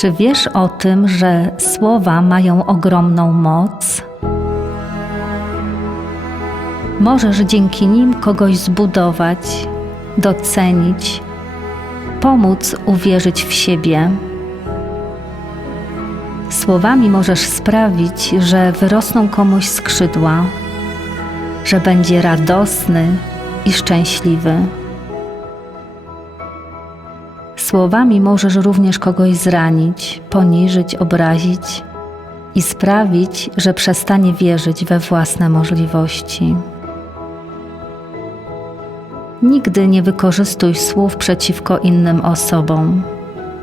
Czy wiesz o tym, że słowa mają ogromną moc? Możesz dzięki nim kogoś zbudować, docenić, pomóc uwierzyć w siebie. Słowami możesz sprawić, że wyrosną komuś skrzydła, że będzie radosny i szczęśliwy. Słowami możesz również kogoś zranić, poniżyć, obrazić i sprawić, że przestanie wierzyć we własne możliwości. Nigdy nie wykorzystuj słów przeciwko innym osobom,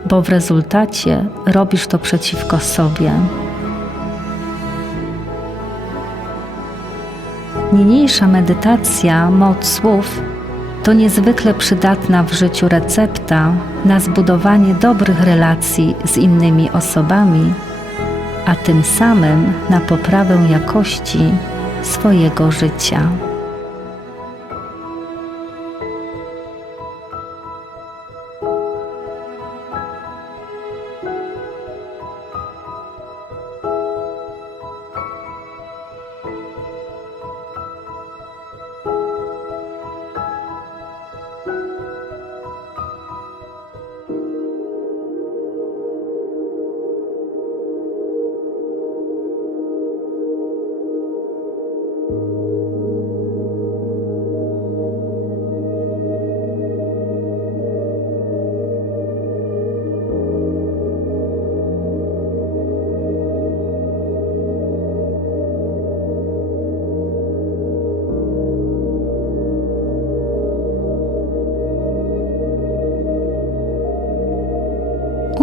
bo w rezultacie robisz to przeciwko sobie. Niniejsza medytacja, moc słów to niezwykle przydatna w życiu recepta na zbudowanie dobrych relacji z innymi osobami, a tym samym na poprawę jakości swojego życia.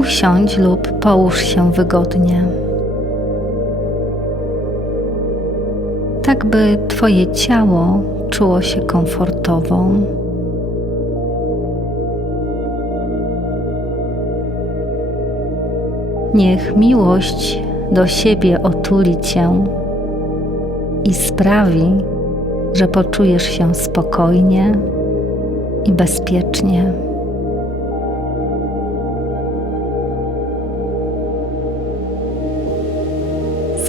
Usiądź lub połóż się wygodnie. Tak by Twoje ciało czuło się komfortowo. Niech miłość do siebie otuli Cię i sprawi, że poczujesz się spokojnie i bezpiecznie.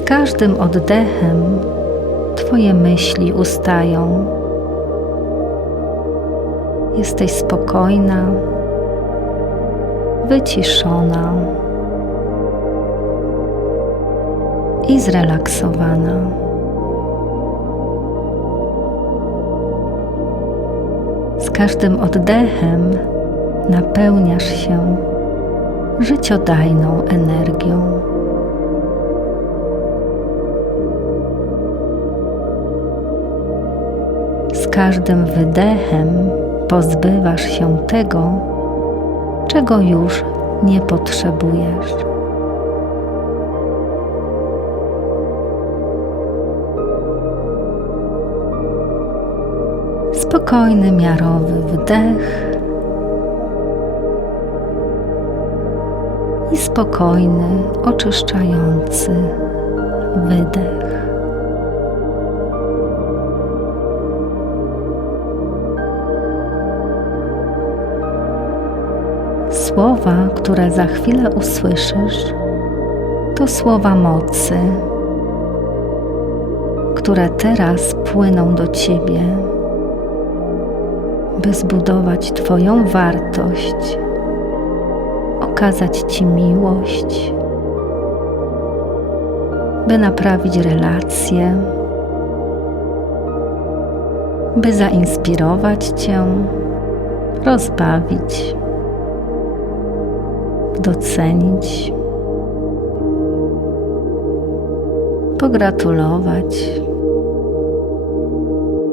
Każdym oddechem Twoje myśli ustają. Jesteś spokojna, wyciszona i zrelaksowana. Z każdym oddechem napełniasz się życiodajną energią. Każdym wydechem pozbywasz się tego, czego już nie potrzebujesz. Spokojny, miarowy wdech i spokojny, oczyszczający wydech. Słowa, które za chwilę usłyszysz, to słowa mocy, które teraz płyną do Ciebie, by zbudować Twoją wartość, okazać Ci miłość, by naprawić relacje, by zainspirować Cię, rozbawić docenić, pogratulować,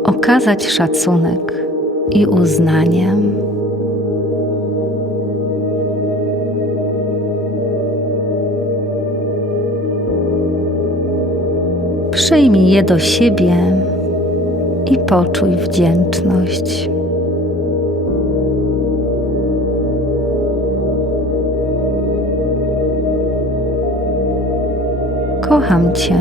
okazać szacunek i uznanie. Przyjmij je do siebie i poczuj wdzięczność. Kocham Cię.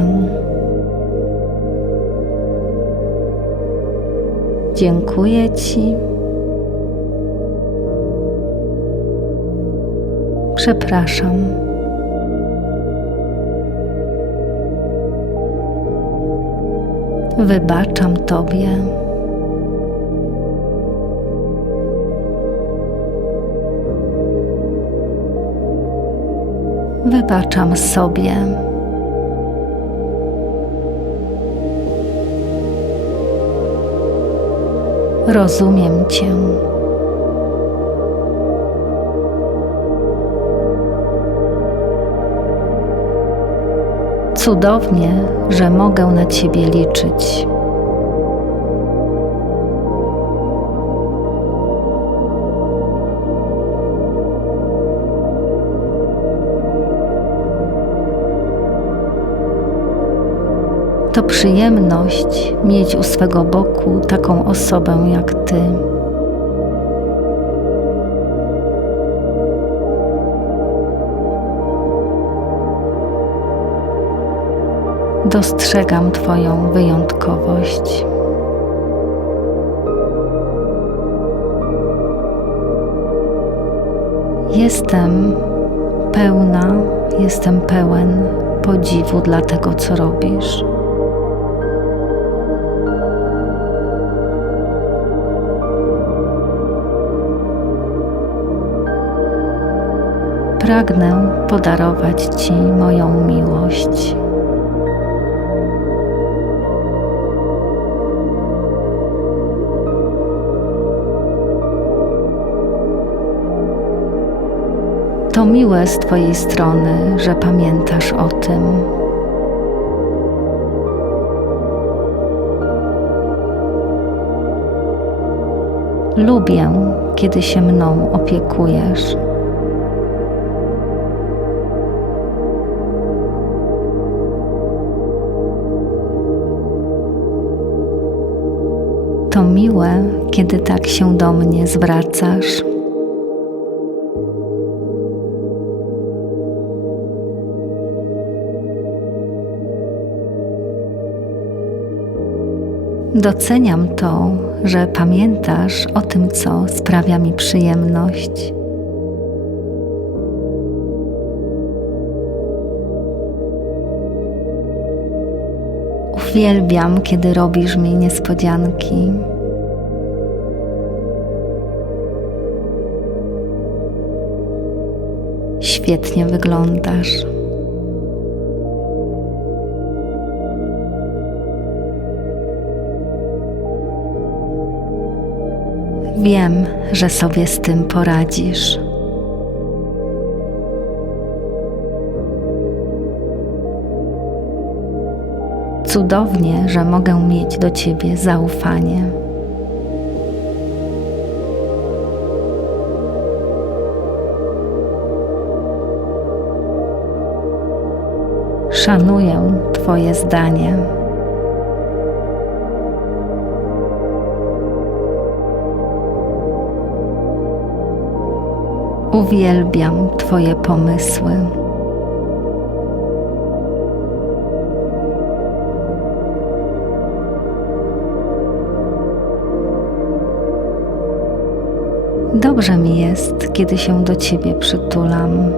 Dziękuję Ci. Przepraszam. Wybaczam Tobie. Wybaczam sobie. Rozumiem Cię. Cudownie, że mogę na Ciebie liczyć. To przyjemność mieć u swego boku taką osobę jak Ty. Dostrzegam Twoją wyjątkowość. Jestem pełna, jestem pełen podziwu dla tego, co robisz. Pragnę podarować Ci moją miłość. To miłe z Twojej strony, że pamiętasz o tym. Lubię, kiedy się mną opiekujesz. Kiedy tak się do mnie zwracasz. Doceniam to, że pamiętasz o tym, co sprawia mi przyjemność. Uwielbiam, kiedy robisz mi niespodzianki. Świetnie wyglądasz. Wiem, że sobie z tym poradzisz. Cudownie, że mogę mieć do Ciebie zaufanie. Szanuję Twoje zdanie. Uwielbiam Twoje pomysły. Dobrze mi jest, kiedy się do Ciebie przytulam.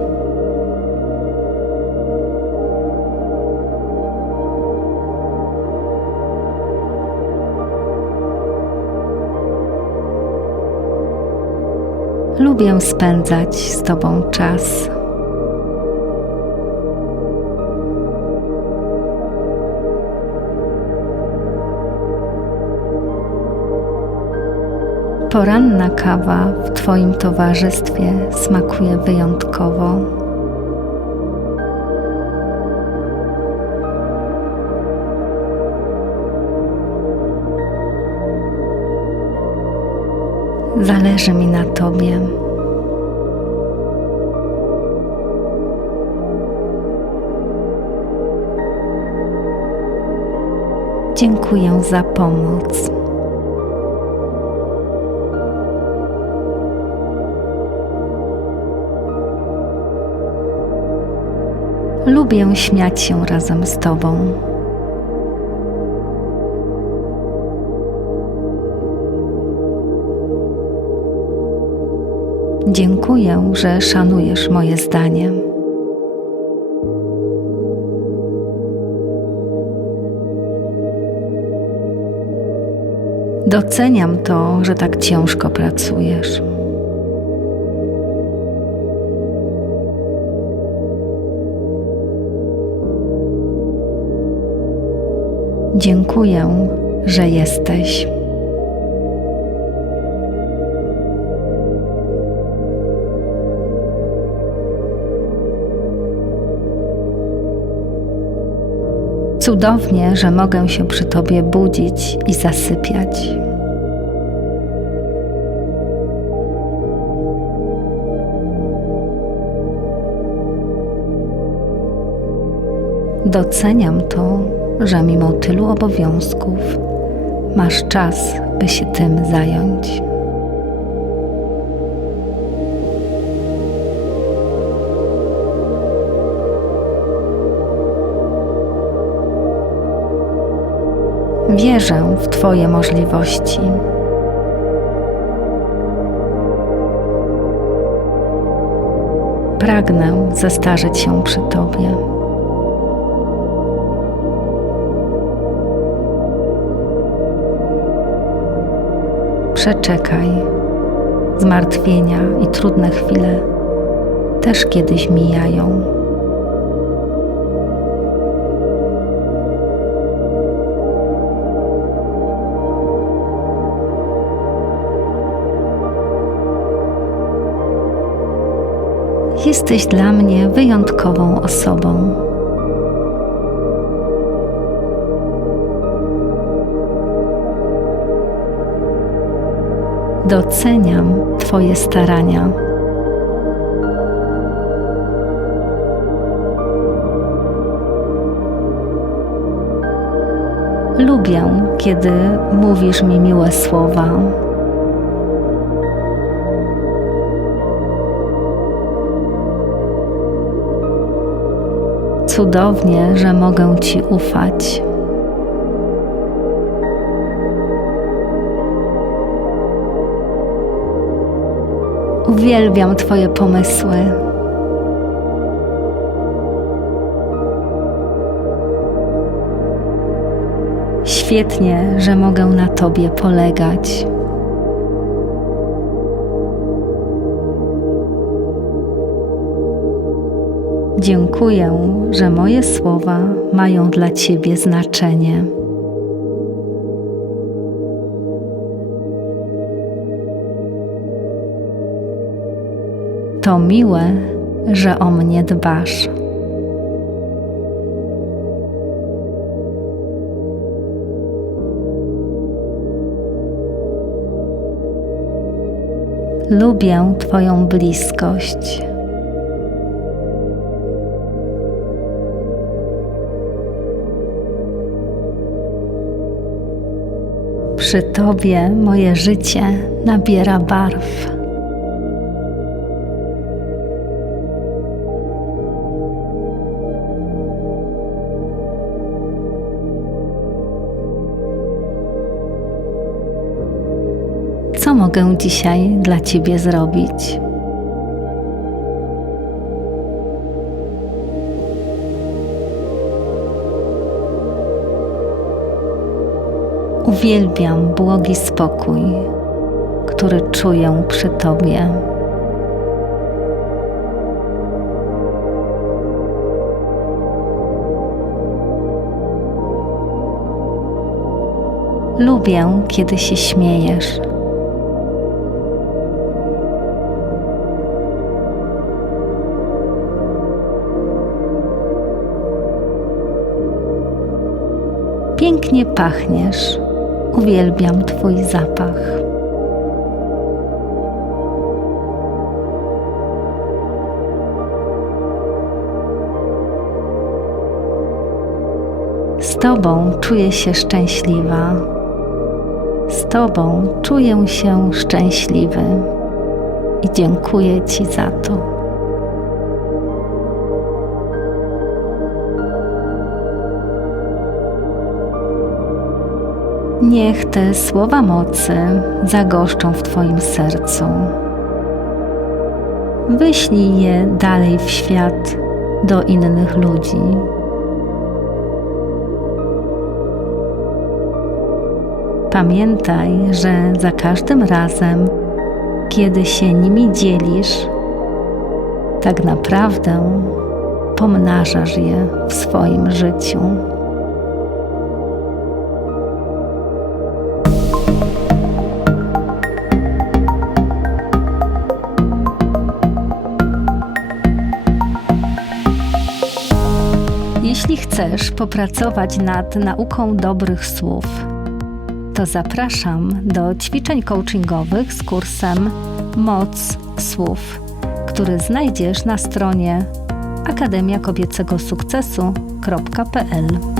Lubię spędzać z Tobą czas. Poranna kawa w Twoim towarzystwie smakuje wyjątkowo. Zależy mi na Tobie. Dziękuję za pomoc. Lubię śmiać się razem z Tobą. Dziękuję, że szanujesz moje zdanie. Doceniam to, że tak ciężko pracujesz. Dziękuję, że jesteś. Cudownie, że mogę się przy Tobie budzić i zasypiać. Doceniam to, że mimo tylu obowiązków masz czas, by się tym zająć. Wierzę w Twoje możliwości. Pragnę zestarzeć się przy Tobie. Przeczekaj. Zmartwienia i trudne chwile też kiedyś mijają. Jesteś dla mnie wyjątkową osobą. Doceniam Twoje starania. Lubię, kiedy mówisz mi miłe słowa. Cudownie, że mogę Ci ufać. Uwielbiam Twoje pomysły. Świetnie, że mogę na Tobie polegać. Dziękuję, że moje słowa mają dla Ciebie znaczenie. To miłe, że o mnie dbasz. Lubię Twoją bliskość. Przy Tobie moje życie nabiera barw. Co mogę dzisiaj dla Ciebie zrobić? Uwielbiam błogi spokój, który czuję przy Tobie. Lubię, kiedy się śmiejesz. Pięknie pachniesz. Uwielbiam Twój zapach. Z Tobą czuję się szczęśliwa. Z Tobą czuję się szczęśliwy i dziękuję Ci za to. Niech te słowa mocy zagoszczą w Twoim sercu. Wyślij je dalej w świat do innych ludzi. Pamiętaj, że za każdym razem, kiedy się nimi dzielisz, tak naprawdę pomnażasz je w swoim życiu. Jeśli chcesz popracować nad nauką dobrych słów, to zapraszam do ćwiczeń coachingowych z kursem Moc Słów, który znajdziesz na stronie akademiakobiecego sukcesu.pl.